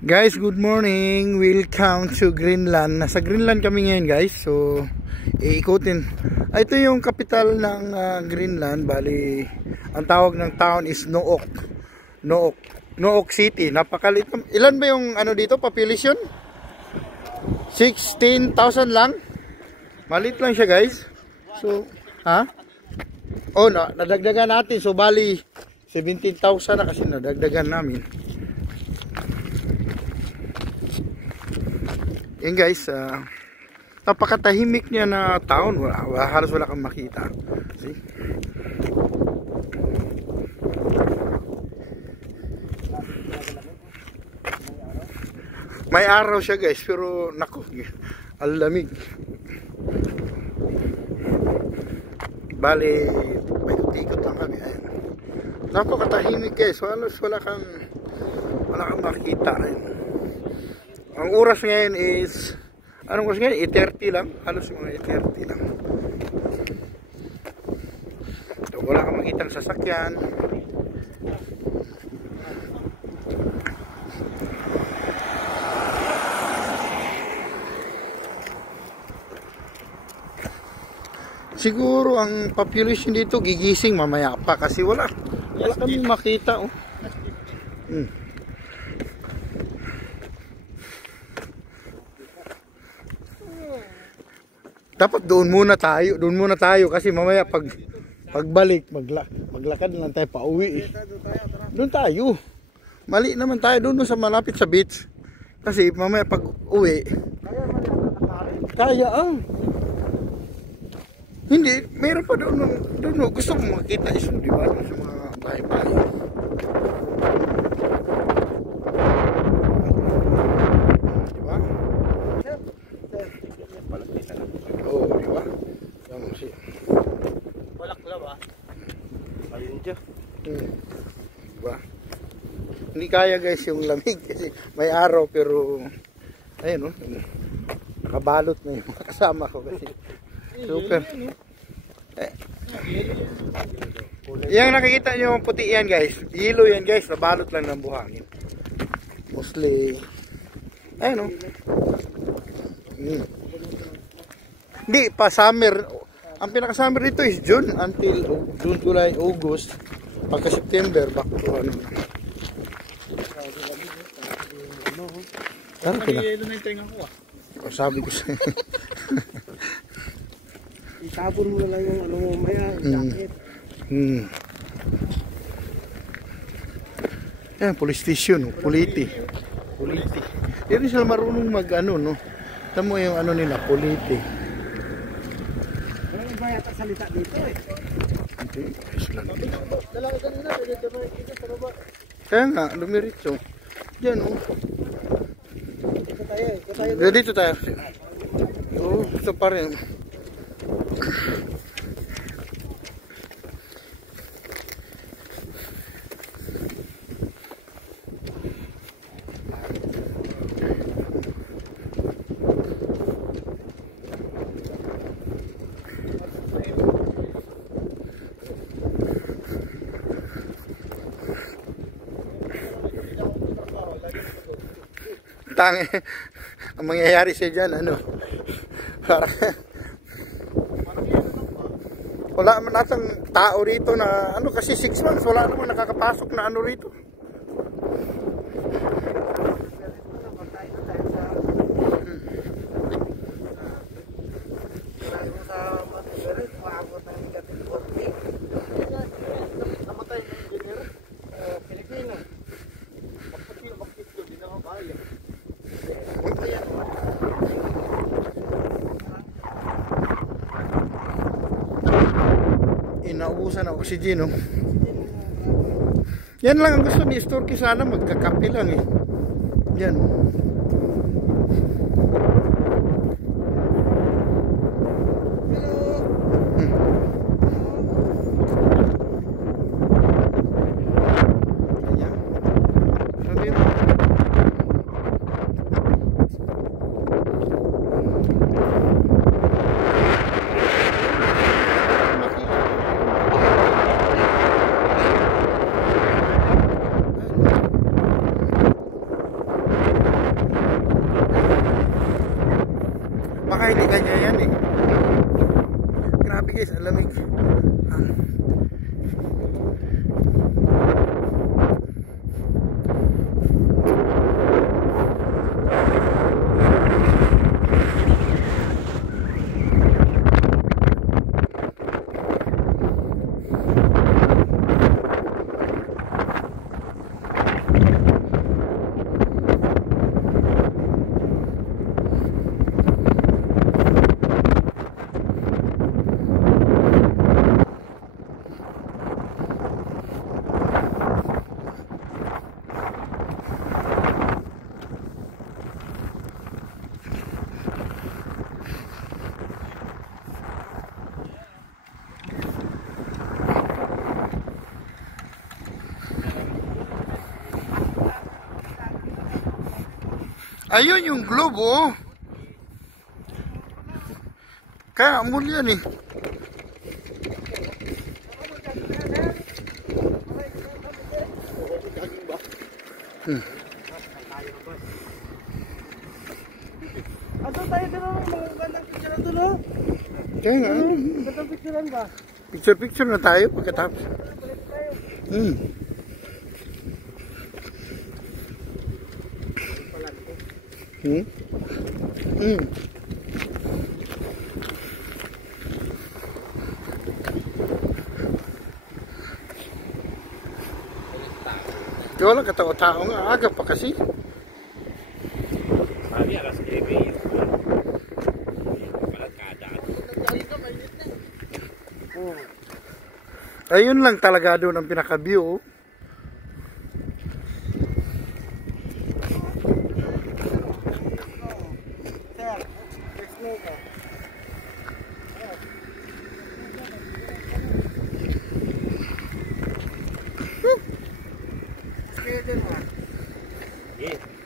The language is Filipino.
Guys, good morning. Welcome to Greenland. Nasa Greenland kami ngayon, guys. So, iikutin. Ito yung capital ng Greenland. Bali, ang tawag ng town is Nuuk. Nuuk City. Napakalit. Ilan ba yung dito, population? 16,000 lang. Malit lang siya, guys. So, Oh, nadagdagan natin. So, bali 17,000 na kasi nadagdagan namin. Yan guys, napakatahimik niya na town. Halos wala kang makita. See? May araw siya guys, pero naku, ang lamig. Bali, may ikot lang kami. Ayan. Napakatahimik guys, halos wala kang makita. Ayan. Ang oras ngayon is, anong oras ngayon? 8:30 lang. Halos mga 8:30 lang. So, wala kang makita ng sasakyan. Siguro ang population dito gigising mamaya pa kasi wala kami makita. Oh. Dapat doon muna tayo kasi mamaya pagbalik maglakad lang tayo pauwi. Doon tayo. Mali naman tayo doon sa malapit sa beach. Kasi mamaya pag uwi kaya Hindi, meron pa doon gusto mo makita iso, di ba? Sa mga bahay-bahay. Diba? Hindi kaya guys yung lamig kasi may araw pero ayun nakabalot na yung mga kasama ko kasi super. Yung nakikita nyo yung puti yan guys, yellow yan guys, nabalot lang ng buhangin mostly. Ayun hindi pa summer. Ang pinaka-summer dito is June until June, July, August. Pagka September, back to Nakiyelo na yung tenga ko sabi ko sa'yo. Itabon mo na lang yung maya, jacket. Yan, police station, Politi. Hindi sila marunong no? Tamo yung nila, Politi. Yata salita dito Hindi, kaya nga, lumiritso. Diyan dito tayo. Ito pa rin. Ang mangyayari siya dyan parang wala man natang tao rito na kasi 6 months wala naman nakakapasok na rito. Inaubusan ng oxygen Yan lang ang gusto ni Storky, sana magkakape lang Yan. Malamig. Ayun yung globo. Kaya muli yan eh. Ato tayo doon, magandang picture doon, no? Kaya nga. Magandang picturean ba? Picture na tayo pagkatapos. Kaya wala katao-tao nga, aga pa kasi. Ayun lang talaga doon ang pinaka-view. Yeah.